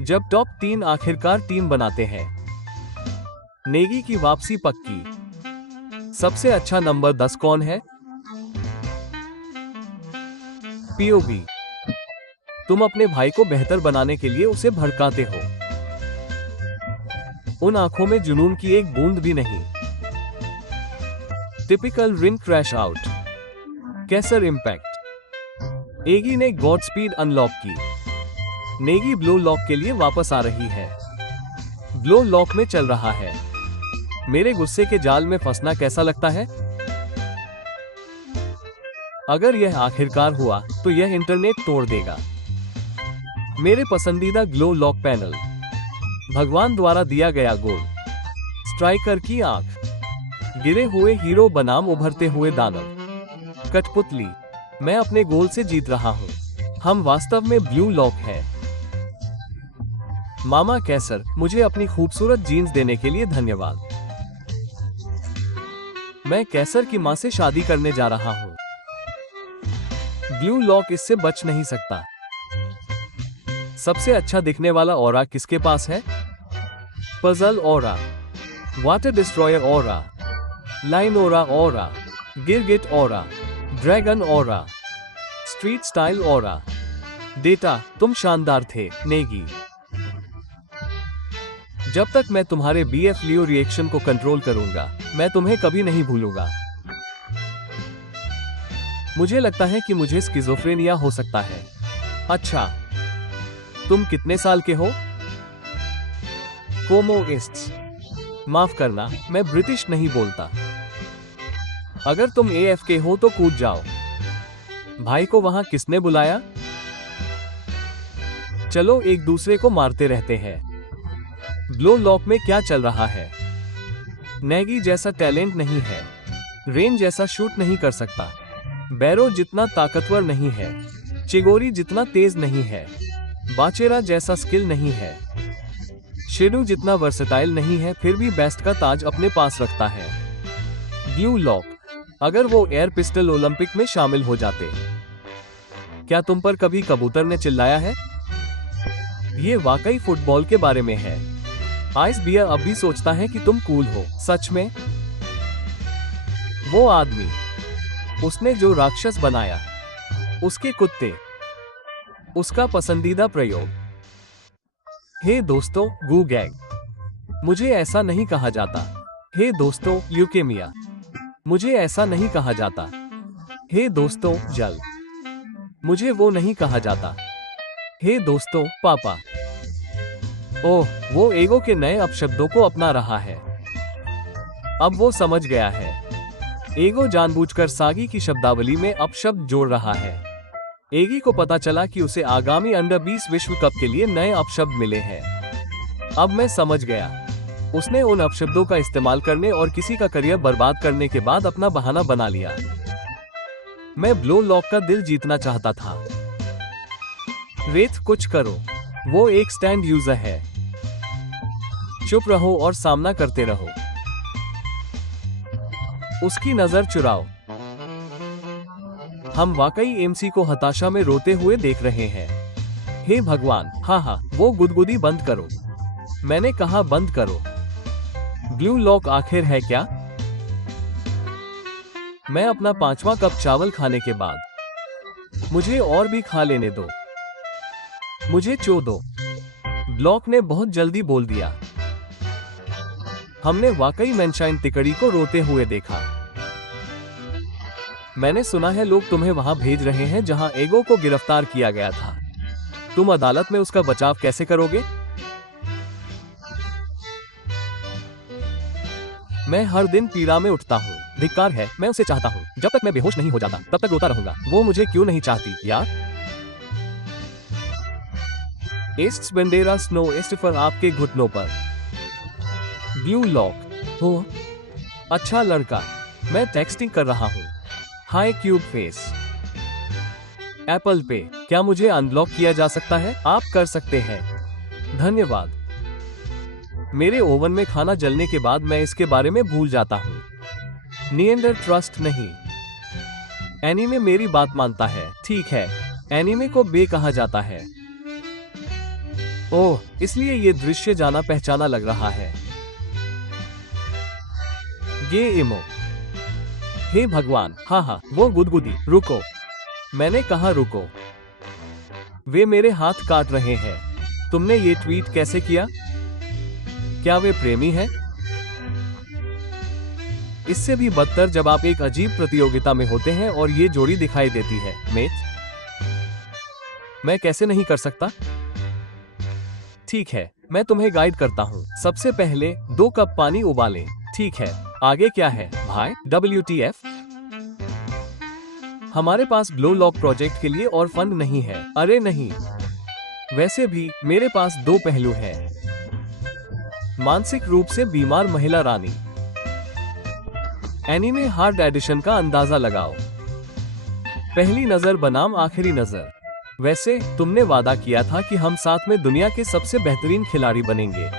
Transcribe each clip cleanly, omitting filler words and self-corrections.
जब टॉप 3 आखिरकार टीम बनाते हैं। नेगी की वापसी पक्की। सबसे अच्छा नंबर 10 कौन है? पीओवी। तुम अपने भाई को बेहतर बनाने के लिए उसे भड़काते हो। उन आंखों में जुनून की एक बूंद भी नहीं। टिपिकल रिन क्रैश आउट। कैसर इम्पैक्ट। एगी ने गॉड स्पीड अनलॉक की। नेगी ब्लो लॉक के लिए वापस आ रही है। ब्लो लॉक में चल रहा है। मेरे गुस्से के जाल में फंसना कैसा लगता है? अगर यह आखिरकार हुआ तो यह इंटरनेट तोड़ देगा। मेरे पसंदीदा ग्लो लॉक पैनल। भगवान द्वारा दिया गया गोल। स्ट्राइकर की आंख। गिरे हुए हीरो बनाम उभरते हुए दानव। कठपुतली। मैं अपने गोल से जीत रहा हूं। हम वास्तव में ब्लू लॉक हैं। मामा कैसर, मुझे अपनी खूबसूरत जीन्स देने के लिए धन्यवाद। मैं कैसर की मां से शादी करने जा रहा हूं। ब्लू लॉक इससे बच नहीं सकता। सबसे अच्छा दिखने वाला ऑरा किसके पास है? Puzzle aura, water destroyer aura, लाइनोरा ऑरा, गिरगिट aura, dragon aura, street style aura. Data, तुम शानदार थे, नेगी। जब तक मैं तुम्हारे बीएफ लियो रिएक्शन को कंट्रोल करूंगा, मैं तुम्हें कभी नहीं भूलूंगा। मुझे लगता है कि मुझे स्किज़ोफ्रेनिया हो सकता है। अच्छा, तुम कितने साल के हो? कोमोइस्ट्स। माफ करना, मैं ब्रिटिश नहीं बोलता। अगर तुम एएफके हो तो कूद जाओ। भाई को वहां किसने बुलाया? चलो एक दूसरे को मारते रहते हैं। ब्लो लॉक में क्या चल रहा है? नेगी जैसा टैलेंट नहीं है। रेन जैसा शूट नहीं कर सकता। बैरो जितना ताकतवर नहीं है। चिगोरी जितना तेज नहीं है। बाचेरा जैसा स्किल नहीं है। शेडू जितना वर्सेटाइल नहीं है, फिर भी बेस्ट का ताज अपने पास रखता है। Blue lock. अगर वो एयर पिस्टल ओलंपिक में शामिल हो जाते। क्या तुम पर कभी कबूतर ने चिल्लाया है? ये वाकई फुटबॉल के बारे में है। आइस बियर अब भी सोचता है कि तुम कूल हो। सच में? वो आदमी, उसने जो राक्षस बनाया, उसके कुत्ते, उसका पसंदीदा प्रयोग। हे दोस्तों, गू गैग। मुझे ऐसा नहीं कहा जाता। हे दोस्तों, ल्यूकेमिया। मुझे ऐसा नहीं कहा जाता। हे दोस्तों, जल। मुझे वो नहीं कहा जाता। हे दोस्तों, पापा। ओह, वो एगो के नए अपशब्दों को अपना रहा है। अब वो समझ गया है। एगो जानबूझकर सागी की शब्दावली में अपशब्द जोड़ रहा है। एगी को पता चला कि उसे आगामी अंडर 20 विश्व कप के लिए नए अपशब्द मिले हैं। अब मैं समझ गया। उसने उन अपशब्दों का इस्तेमाल करने और किसी का करियर बर्बाद करने के बाद अपना बहाना बना लिया। मैं ब्लो लॉक का दिल जीतना चाहता था। रेत, कुछ करो। वो एक स्टैंड यूजर है। चुप रहो और सामना करते रहो। उसकी नजर चुराओ। हम वाकई एमसी को हताशा में रोते हुए देख रहे हैं। हे भगवान, हाँ, वो गुदगुदी बंद करो। मैंने कहा बंद करो। ब्लू लॉक आखिर है क्या? मैं अपना 5वां कप चावल खाने के बाद, मुझे और भी खा लेने दो। मुझे चो दो। ब्लॉक ने बहुत जल्दी बोल दिया। हमने वाकई मेनशाइन तिकड़ी को रोते हुए देखा। मैंने सुना है लोग तुम्हें वहां भेज रहे हैं जहां एगो को गिरफ्तार किया गया था। तुम अदालत में उसका बचाव कैसे करोगे? मैं हर दिन पीड़ा में उठता हूँ। धिक्कार है, मैं उसे चाहता हूँ। जब तक मैं बेहोश नहीं हो जाता, तब तक रोता रहूंगा। वो मुझे क्यों नहीं चाहती यार? एस्ट्स बेंडेरा स्नो एस्टिफर आपके घुटनों पर। Blue lock. हो, अच्छा लड़का। मैं टेक्सटिंग कर रहा हूँ। हाय क्यूब फेस। एप्पल पे, क्या मुझे अनब्लॉक किया जा सकता है? आप कर सकते हैं। धन्यवाद। मेरे ओवन में खाना जलने के बाद मैं इसके बारे में भूल जाता हूँ। नियंडर ट्रस्ट नहीं। एनीमे मेरी बात मानता है। ठीक है, एनीमे को बे कहा जाता है। ओह, इसलिए ये दृश्य जाना पहचाना लग रहा है। गे इमो। हे भगवान, हाँ, वो गुदगुदी। रुको, मैंने कहा रुको। वे मेरे हाथ काट रहे हैं। तुमने ये ट्वीट कैसे किया? क्या वे प्रेमी हैं? इससे भी बदतर जब आप एक अजीब प्रतियोगिता में होते हैं और ये जोड़ी दिखाई देती है। मेट, मैं कैसे नहीं कर सकता? ठीक है, मैं तुम्हें गाइड करता हूँ। सबसे पहले 2 कप पानी उबालें। ठीक है, आगे क्या है भाई? WTF? हमारे पास ग्लो लॉक प्रोजेक्ट के लिए और फंड नहीं है। अरे नहीं, वैसे भी मेरे पास 2 पहलू हैं। मानसिक रूप से बीमार महिला रानी। एनीमे हार्ड एडिशन का अंदाजा लगाओ। पहली नजर बनाम आखिरी नजर। वैसे तुमने वादा किया था कि हम साथ में दुनिया के सबसे बेहतरीन खिलाड़ी बनेंगे।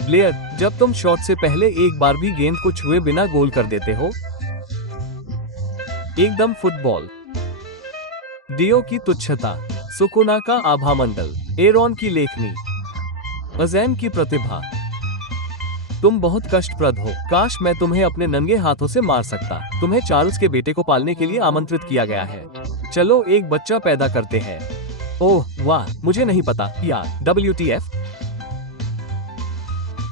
ब्लेयर, जब तुम शॉट से पहले एक बार भी गेंद को छुए बिना गोल कर देते हो, एकदम फुटबॉल। डियो की तुच्छता, सुकुना का आभा मंडल, एरॉन की लेखनी, अजैम की प्रतिभा। तुम बहुत कष्टप्रद हो। काश मैं तुम्हें अपने नंगे हाथों से मार सकता। तुम्हें चार्ल्स के बेटे को पालने के लिए आमंत्रित किया गया है। चलो एक बच्चा पैदा करते हैं। ओह वाह, मुझे नहीं पता यार। WTF?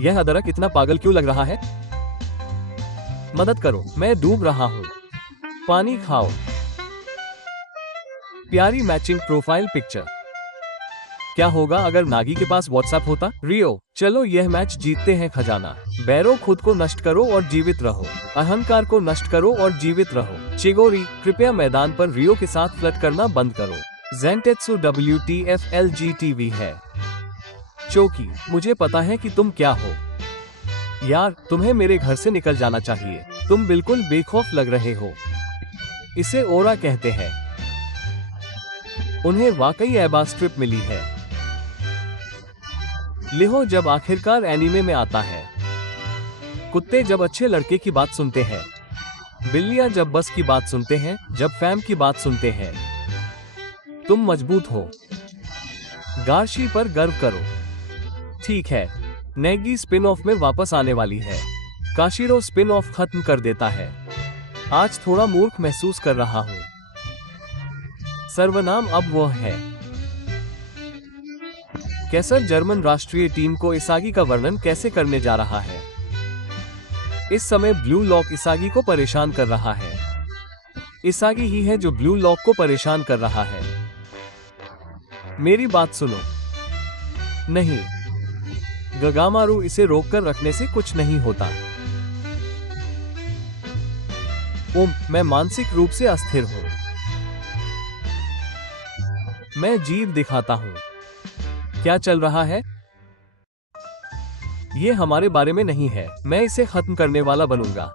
यह अदरक इतना पागल क्यों लग रहा है? मदद करो, मैं डूब रहा हूँ। पानी खाओ। प्यारी मैचिंग प्रोफाइल पिक्चर। क्या होगा अगर नागी के पास व्हाट्सएप होता? रियो, चलो यह मैच जीतते हैं खजाना। बैरो, खुद को नष्ट करो और जीवित रहो। अहंकार को नष्ट करो और जीवित रहो। चिगोरी, कृपया मैदान पर रियो के साथ फ्लर्ट करना बंद करो। ज़ेंटेत्सु WTF LGTV है। चोकी, मुझे पता है कि तुम क्या हो। यार, तुम्हें मेरे घर से निकल जाना चाहिए। तुम बिल्कुल बेखौफ लग रहे हो। इसे ओरा कहते हैं। उन्हें वाकई एबा स्ट्रिप मिली है। लिहो जब आखिरकार एनीमे में आता है। कुत्ते जब अच्छे लड़के की बात सुनते हैं। बिल्लियां जब बस की बात सुनते हैं, जब फैम की बात सुनते हैं। तुम मजबूत हो। गार्शी पर गर्व करो। ठीक है, नेगी स्पिन ऑफ में वापस आने वाली है। काशिरो स्पिन ऑफ खत्म कर देता है। आज थोड़ा मूर्ख महसूस कर रहा हूँ। सर्वनाम अब वह है। कैसर जर्मन राष्ट्रीय टीम को इसागी का वर्णन कैसे करने जा रहा है? इस समय ब्लू लॉक इसागी को परेशान कर रहा है। इसागी ही है जो ब्लू लॉक को परेशान कर रहा है। मेरी बात सुनो। नहीं, गगामारू, इसे रोककर रखने से कुछ नहीं होता। मैं मानसिक रूप से अस्थिर हूं। मैं जीव दिखाता हूं। क्या चल रहा है? ये हमारे बारे में नहीं है। मैं इसे खत्म करने वाला बनूंगा।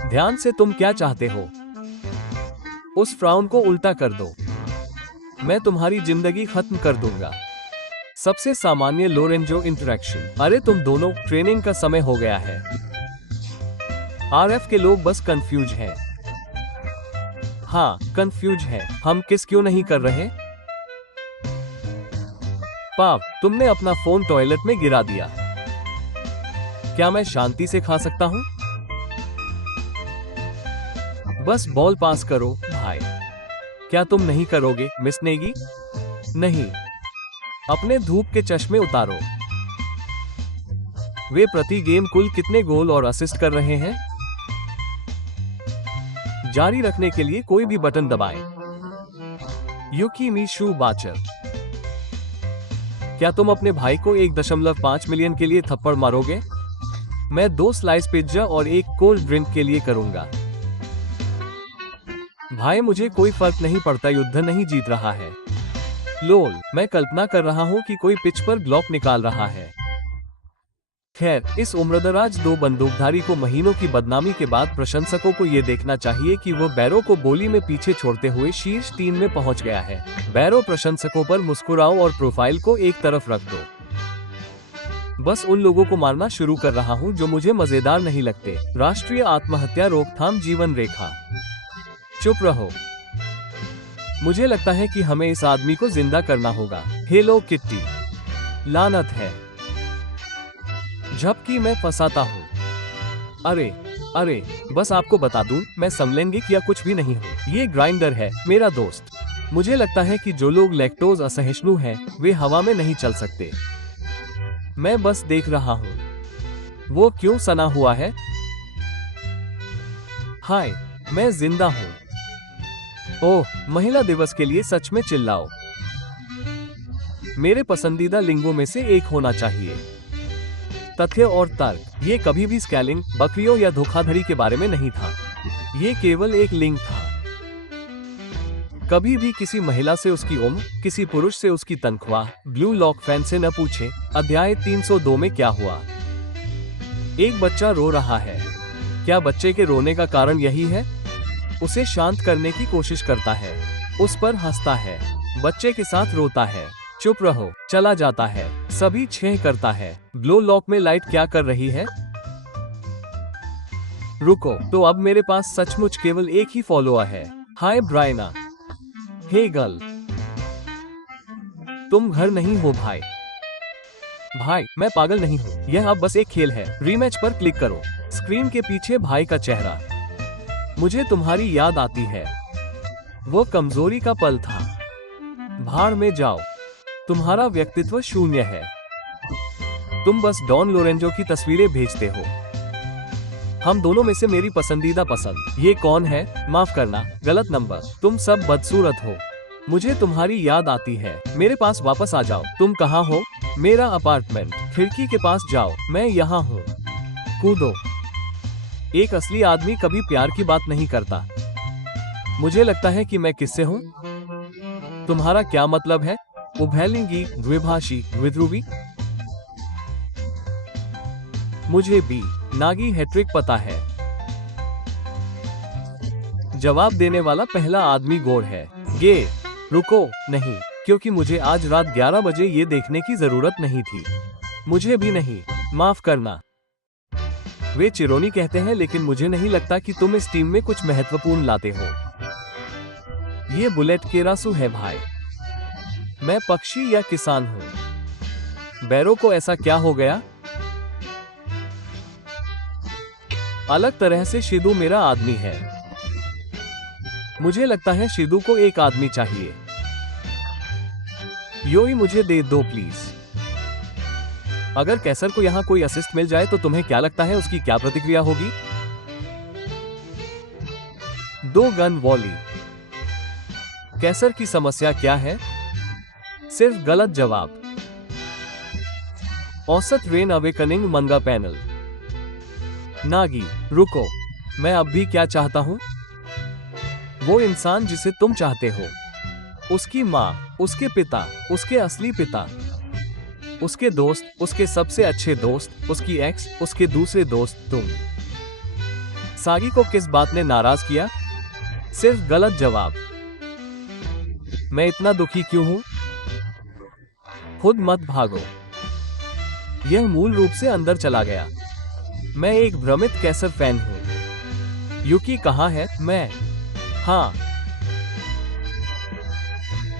ध्यान से, तुम क्या चाहते हो? उस फ्राउन को उल्टा कर दो। मैं तुम्हारी जिंदगी खत्म कर दूंगा। सबसे सामान्य लोरेंजो इंटरैक्शन। अरे तुम दोनों, ट्रेनिंग का समय हो गया है। RF के लोग बस कंफ्यूज हैं। हाँ, कंफ्यूज हैं। हम किस क्यों नहीं कर रहे? पाव, तुमने अपना फोन टॉयलेट में गिरा दिया। क्या मैं शांति से खा सकता हूँ? बस बॉल पास करो भाई। क्या तुम नहीं करोगे मिस नेगी? नहीं। अपने धूप के चश्मे उतारो। वे प्रति गेम कुल कितने गोल और असिस्ट कर रहे हैं? जारी रखने के लिए कोई भी बटन दबाएं। युकी शू बाचर, क्या तुम अपने भाई को 1.5 मिलियन के लिए थप्पड़ मारोगे? मैं 2 स्लाइस पिज्जा और 1 कोल्ड ड्रिंक के लिए करूंगा। भाई, मुझे कोई फर्क नहीं पड़ता, युद्ध नहीं जीत रहा है। लोल, मैं कल्पना कर रहा हूँ कि कोई पिच पर ग्लॉक निकाल रहा है। खैर, इस उम्रदराज 2 बंदूकधारी को महीनों की बदनामी के बाद प्रशंसकों को ये देखना चाहिए कि वो बैरो को बोली में पीछे छोड़ते हुए शीर्ष 3 में पहुंच गया है। बैरो, प्रशंसकों पर मुस्कुराओ और प्रोफाइल को एक तरफ रख दो। बस उन लोगों को मारना शुरू कर रहा हूँ जो मुझे मजेदार नहीं लगते। राष्ट्रीय आत्महत्या रोकथाम जीवन रेखा। चुप रहो। मुझे लगता है कि हमें इस आदमी को जिंदा करना होगा। Hello kitty. लानत है, झपकी मैं फंसाता हूँ। अरे अरे, बस आपको बता दूं, मैं समलैंगिक या कुछ भी नहीं हूँ। ये ग्राइंडर है, मेरा दोस्त। मुझे लगता है कि जो लोग लैक्टोज असहिष्णु हैं, वे हवा में नहीं चल सकते। मैं बस देख रहा हूँ। वो क्यों सना हुआ है? हाय, मैं जिंदा हूँ। ओह, महिला दिवस के लिए सच में चिल्लाओ। मेरे पसंदीदा लिंगों में से एक होना चाहिए। तथ्य और तर्क। ये कभी भी स्कैलिंग, बकरियों या धोखाधड़ी के बारे में नहीं था। ये केवल एक लिंक था। कभी भी किसी महिला से उसकी उम्र, किसी पुरुष से उसकी तनख्वाह, ब्लू लॉक फैन से न पूछे। अध्याय 302 में क्या हुआ? एक बच्चा रो रहा है। क्या बच्चे के रोने का कारण यही है? उसे शांत करने की कोशिश करता है, उस पर हंसता है, बच्चे के साथ रोता है, चुप रहो, चला जाता है, सभी छेह करता है। ब्लो लॉक में लाइट क्या कर रही है? रुको, तो अब मेरे पास सचमुच केवल एक ही फॉलोअर है। हाय ब्रायना। हे गर्ल, तुम घर नहीं हो भाई। भाई, मैं पागल नहीं हूँ, यह अब बस एक खेल है। रीमैच पर क्लिक करो। स्क्रीन के पीछे भाई का चेहरा। मुझे तुम्हारी याद आती है। वो कमजोरी का पल था। भाड़ में जाओ, तुम्हारा व्यक्तित्व शून्य है। तुम बस डॉन लोरेंजो की तस्वीरें भेजते हो। हम दोनों में से मेरी पसंदीदा पसंद। ये कौन है? माफ करना, गलत नंबर। तुम सब बदसूरत हो। मुझे तुम्हारी याद आती है। मेरे पास वापस आ जाओ। तुम कहाँ हो? मेरा अपार्टमेंट। खिड़की के पास जाओ, मैं यहाँ हूँ। कूदो। एक असली आदमी कभी प्यार की बात नहीं करता। मुझे लगता है कि मैं किससे हूँ? तुम्हारा क्या मतलब है? उभयलिंगी, द्विभाषी, द्विध्रुवी? मुझे भी नागी हैट्रिक पता है। जवाब देने वाला पहला आदमी गोर है। गे। रुको, नहीं, क्योंकि मुझे आज रात 11 बजे ये देखने की जरूरत नहीं थी। मुझे भी नहीं। माफ करना। वे चिरोनी कहते हैं, लेकिन मुझे नहीं लगता कि तुम इस टीम में कुछ महत्वपूर्ण लाते हो। ये बुलेट केरासू है भाई। मैं पक्षी या किसान हूँ। बैरो को ऐसा क्या हो गया? अलग तरह से शिदू मेरा आदमी है। मुझे लगता है शिदू को एक आदमी चाहिए। योई, मुझे दे दो प्लीज। अगर कैसर को यहाँ कोई असिस्ट मिल जाए तो तुम्हें क्या लगता है उसकी क्या प्रतिक्रिया होगी? 2 गन वॉली। कैसर की समस्या क्या है? सिर्फ गलत जवाब। औसत रेन अवेकनिंग मंगा पैनल। नागी, रुको, मैं अब भी क्या चाहता हूँ? वो इंसान जिसे तुम चाहते हो। उसकी माँ, उसके पिता, उसके असली पिता, उसके दोस्त, उसके सबसे अच्छे दोस्त, उसकी एक्स, उसके दूसरे दोस्त, तुम। सागी को किस बात ने नाराज किया? सिर्फ गलत जवाब। मैं इतना दुखी क्यों हूँ? खुद मत भागो। यह मूल रूप से अंदर चला गया। मैं एक भ्रमित कैसर फैन हूँ। युकी कहाँ है? मैं। हाँ,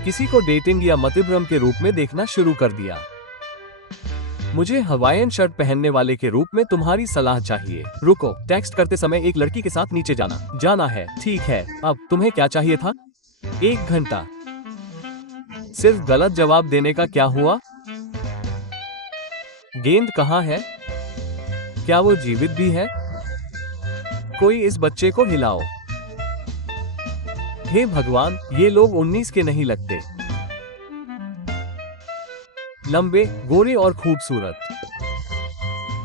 किसी को डेटिंग या मतिभ्रम के रूप में देखना शुरू कर दिया। मुझे हवाईयन शर्ट पहनने वाले के रूप में तुम्हारी सलाह चाहिए। रुको, टेक्स्ट करते समय एक लड़की के साथ नीचे जाना है। ठीक है, अब तुम्हें क्या चाहिए था? 1 घंटा। सिर्फ गलत जवाब देने का क्या हुआ? गेंद कहाँ है? क्या वो जीवित भी है? कोई इस बच्चे को हिलाओ। हे भगवान, ये लोग 19 के नहीं लगते। लंबे, गोरे और खूबसूरत।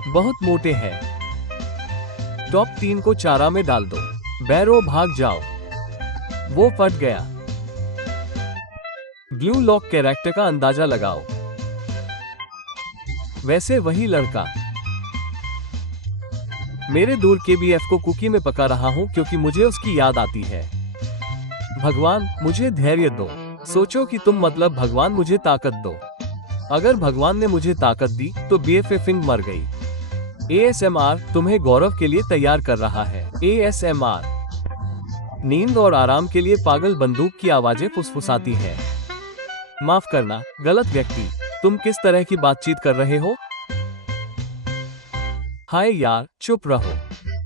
बहुत मोटे हैं। टॉप 3 को चारा में डाल दो। बैरो, भाग जाओ। वो फट गया। ब्लू लॉक कैरेक्टर का अंदाजा लगाओ। वैसे वही लड़का। मेरे दूर के बीएफ को कुकी में पका रहा हूँ क्योंकि मुझे उसकी याद आती है। भगवान, मुझे धैर्य दो। सोचो कि तुम मतलब भगवान मुझे ताकत दो। अगर भगवान ने मुझे ताकत दी तो बीएफएफिंग मर गई। एएसएमआर तुम्हें गौरव के लिए तैयार कर रहा है। एएसएमआर नींद और आराम के लिए पागल बंदूक की आवाजें फुसफुसाती है। माफ करना, गलत व्यक्ति। तुम किस तरह की बातचीत कर रहे हो? हाय यार, चुप रहो।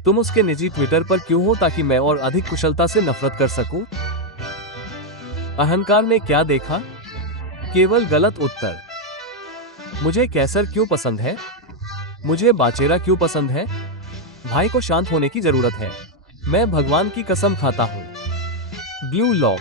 तुम उसके निजी ट्विटर पर क्यों हो ताकि मैं और अधिक कुशलता से नफरत कर सकूं? अहंकार ने क्या देखा? केवल गलत उत्तर। मुझे कैसर क्यों पसंद है? मुझे बाचेरा क्यों पसंद है? भाई को शांत होने की जरूरत है। मैं भगवान की कसम खाता हूँ। Blue lock.